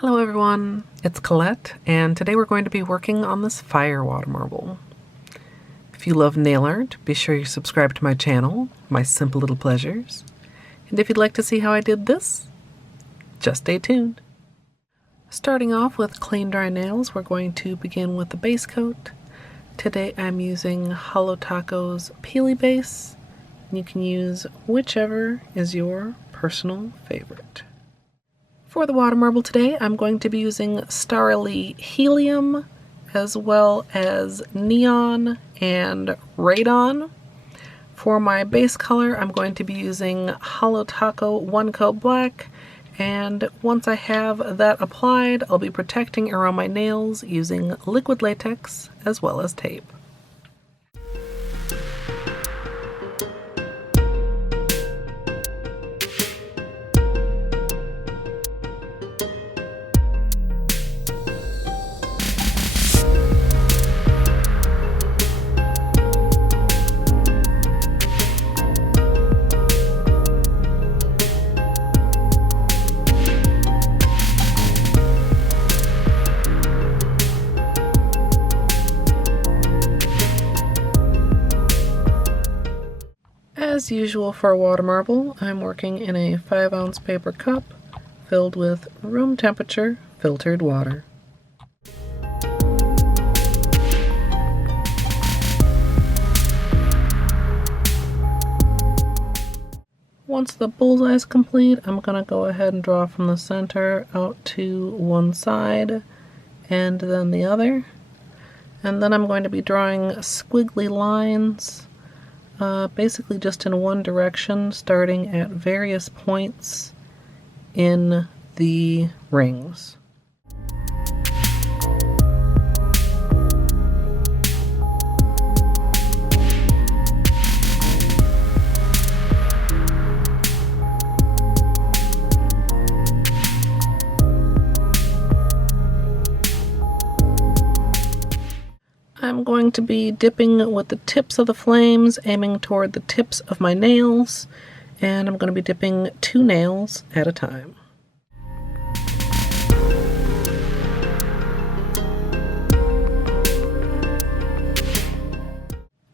Hello everyone, it's Colette, and today we're going to be working on this fire water marble. If you love nail art, be sure you subscribe to my channel, My Simple Little Pleasures. And if you'd like to see how I did this, just stay tuned. Starting off with clean dry nails, we're going to begin with the base coat. Today I'm using Holo Taco's Peely Base. You can use whichever is your personal favorite. For the water marble today, I'm going to be using Starilly Helium, as well as Neon and Radon. For my base color, I'm going to be using Holo Taco One Coat Black, and once I have that applied, I'll be protecting around my nails using liquid latex as well as tape. As usual for a water marble, I'm working in a 5-ounce paper cup filled with room temperature filtered water. Once the bullseye is complete, I'm going to go ahead and draw from the center out to one side and then the other. And then I'm going to be drawing squiggly lines basically just in one direction, starting at various points in the rings. I'm going to be dipping with the tips of the flames, aiming toward the tips of my nails, and I'm going to be dipping 2 nails at a time.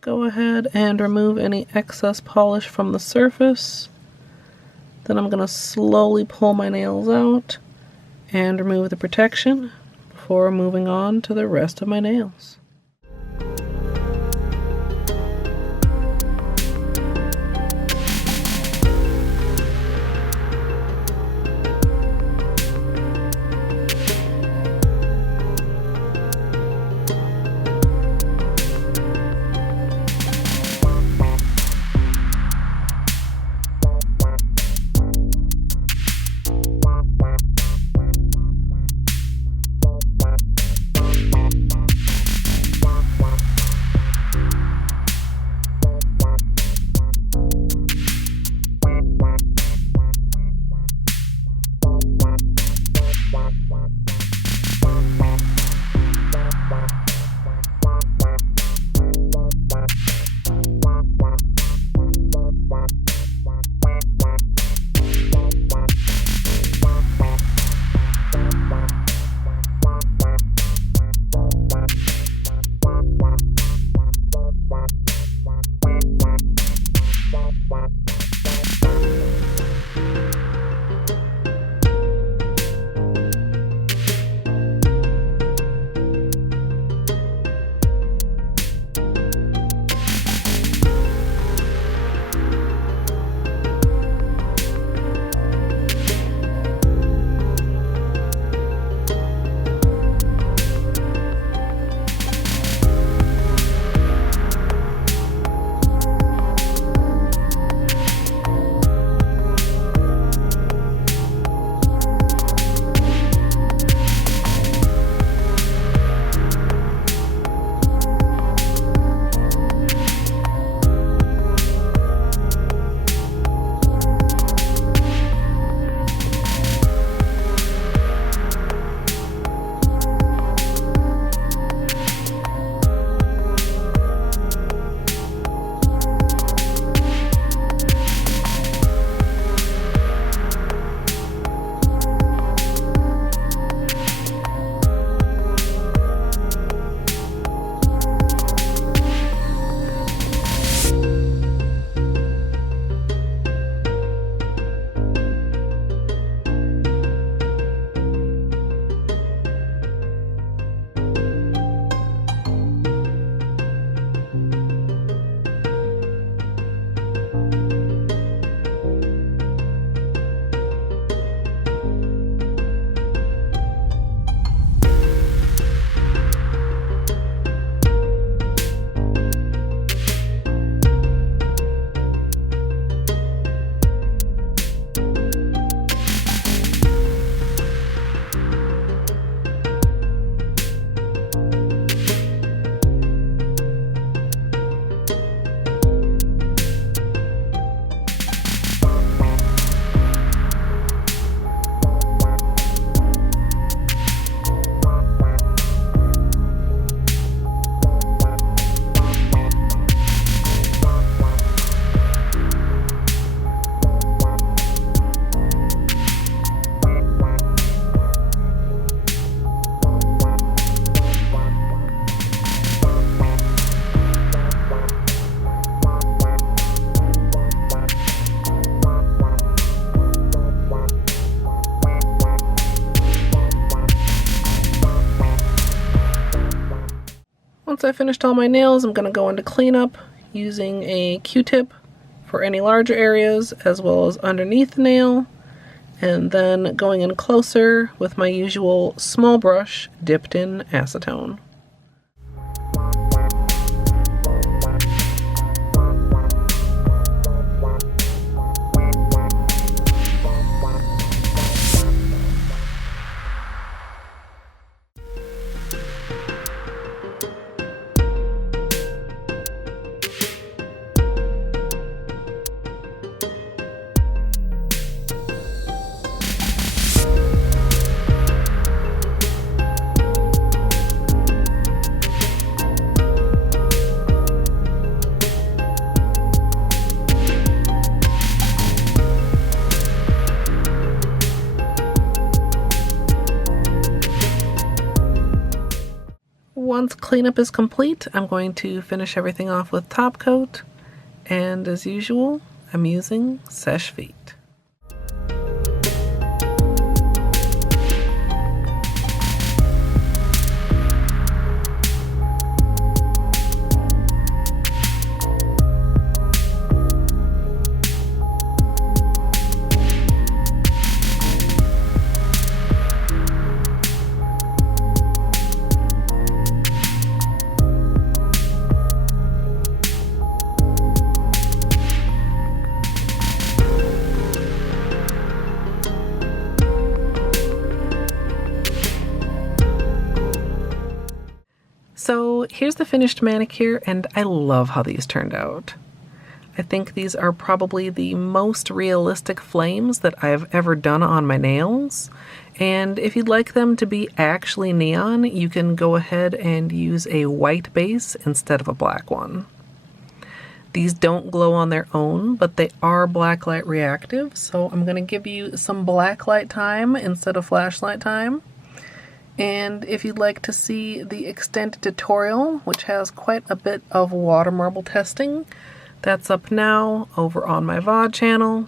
Go ahead and remove any excess polish from the surface. Then I'm going to slowly pull my nails out and remove the protection before moving on to the rest of my nails. I finished all my nails, I'm going to go into cleanup using a Q-tip for any larger areas as well as underneath the nail, and then going in closer with my usual small brush dipped in acetone. Once cleanup is complete, I'm going to finish everything off with top coat, and as usual, I'm using Seche Vite. So here's the finished manicure, and I love how these turned out. I think these are probably the most realistic flames that I've ever done on my nails. And if you'd like them to be actually neon, you can go ahead and use a white base instead of a black one. These don't glow on their own, but they are blacklight reactive, so I'm going to give you some blacklight time instead of flashlight time. And if you'd like to see the extended tutorial, which has quite a bit of water marble testing, that's up now over on my VOD channel.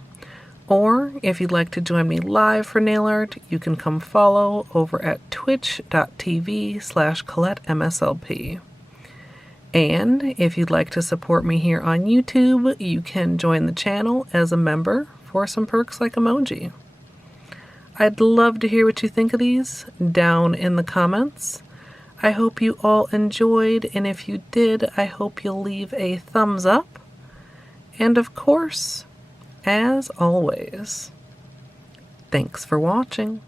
Or if you'd like to join me live for nail art, you can come follow over at twitch.tv/ColetteMSLP. And if you'd like to support me here on YouTube, you can join the channel as a member for some perks like emoji. I'd love to hear what you think of these down in the comments. I hope you all enjoyed, and if you did, I hope you'll leave a thumbs up. And of course, as always, thanks for watching.